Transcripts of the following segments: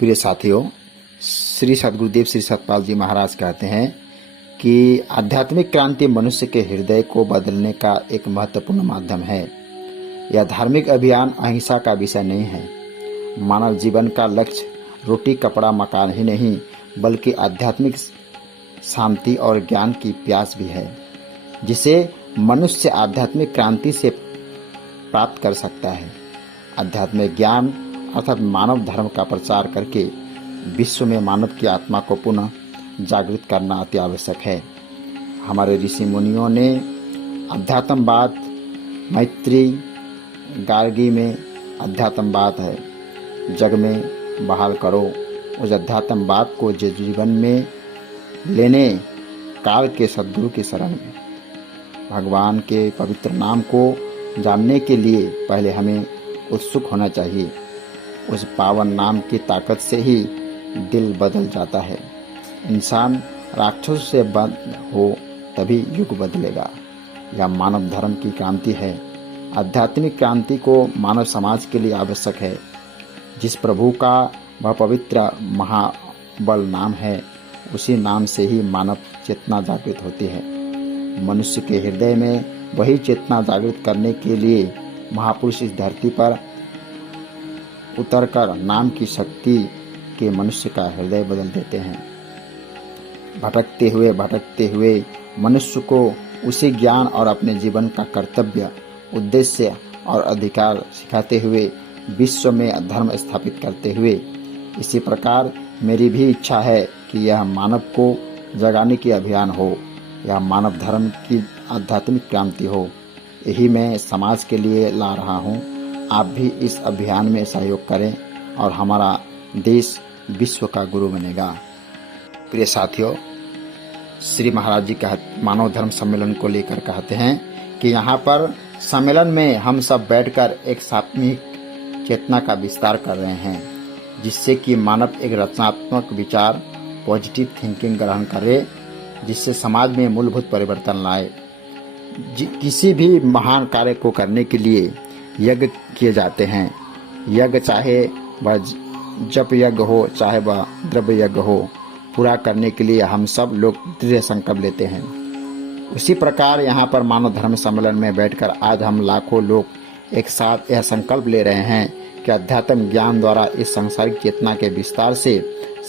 प्रिय साथियों, श्री सद्गुरुदेव श्री सतपाल जी महाराज कहते हैं कि आध्यात्मिक क्रांति मनुष्य के हृदय को बदलने का एक महत्वपूर्ण माध्यम है। यह धार्मिक अभियान अहिंसा का विषय नहीं है। मानव जीवन का लक्ष्य रोटी कपड़ा मकान ही नहीं, बल्कि आध्यात्मिक शांति और ज्ञान की प्यास भी है, जिसे मनुष्य आध्यात्मिक क्रांति से प्राप्त कर सकता है। आध्यात्मिक ज्ञान अर्थात मानव धर्म का प्रचार करके विश्व में मानव की आत्मा को पुनः जागृत करना अति आवश्यक है। हमारे ऋषि मुनियों ने अध्यात्मवाद, मैत्री गार्गी में अध्यात्मवाद है, जग में बहाल करो। उस अध्यात्मवाद को जीवन में लेने काल के सद्गुरु की शरण में भगवान के पवित्र नाम को जानने के लिए पहले हमें उत्सुक होना चाहिए। उस पावन नाम की ताकत से ही दिल बदल जाता है। इंसान राक्षस से बंद हो तभी युग बदलेगा। यह मानव धर्म की क्रांति है। आध्यात्मिक क्रांति को मानव समाज के लिए आवश्यक है। जिस प्रभु का वह पवित्र महाबल नाम है, उसी नाम से ही मानव चेतना जागृत होती है। मनुष्य के हृदय में वही चेतना जागृत करने के लिए महापुरुष इस धरती पर उतरकर नाम की शक्ति के मनुष्य का हृदय बदल देते हैं। भटकते हुए मनुष्य को उसी ज्ञान और अपने जीवन का कर्तव्य, उद्देश्य और अधिकार सिखाते हुए विश्व में धर्म स्थापित करते हुए, इसी प्रकार मेरी भी इच्छा है कि यह मानव को जगाने की अभियान हो, यह मानव धर्म की आध्यात्मिक क्रांति हो। यही मैं समाज के लिए ला रहा हूँ। आप भी इस अभियान में सहयोग करें और हमारा देश विश्व का गुरु बनेगा। प्रिय साथियों, श्री महाराज जी मानव धर्म सम्मेलन को लेकर कहते हैं कि यहाँ पर सम्मेलन में हम सब बैठकर एक सात्विक चेतना का विस्तार कर रहे हैं, जिससे कि मानव एक रचनात्मक विचार, पॉजिटिव थिंकिंग ग्रहण करे, जिससे समाज में मूलभूत परिवर्तन लाए। किसी भी महान कार्य को करने के लिए यज्ञ किए जाते हैं। यज्ञ चाहे वह जप यज्ञ हो, चाहे वह द्रव्य यज्ञ हो, पूरा करने के लिए हम सब लोग दृढ़ संकल्प लेते हैं। उसी प्रकार यहाँ पर मानव धर्म सम्मेलन में बैठकर आज हम लाखों लोग एक साथ यह संकल्प ले रहे हैं कि अध्यात्म ज्ञान द्वारा इस सांसारिक चेतना के विस्तार से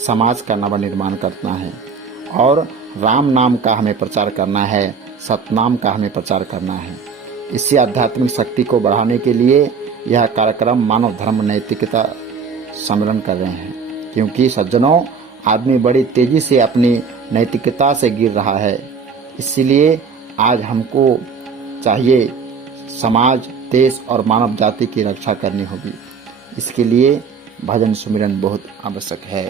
समाज का नवनिर्माण करना है और राम नाम का हमें प्रचार करना है, सतनाम का हमें प्रचार करना है। इसी आध्यात्मिक शक्ति को बढ़ाने के लिए यह कार्यक्रम मानव धर्म नैतिकता सम्मेलन कर रहे हैं, क्योंकि सज्जनों, आदमी बड़ी तेजी से अपनी नैतिकता से गिर रहा है। इसलिए आज हमको चाहिए समाज, देश और मानव जाति की रक्षा करनी होगी। इसके लिए भजन सुमिरन बहुत आवश्यक है।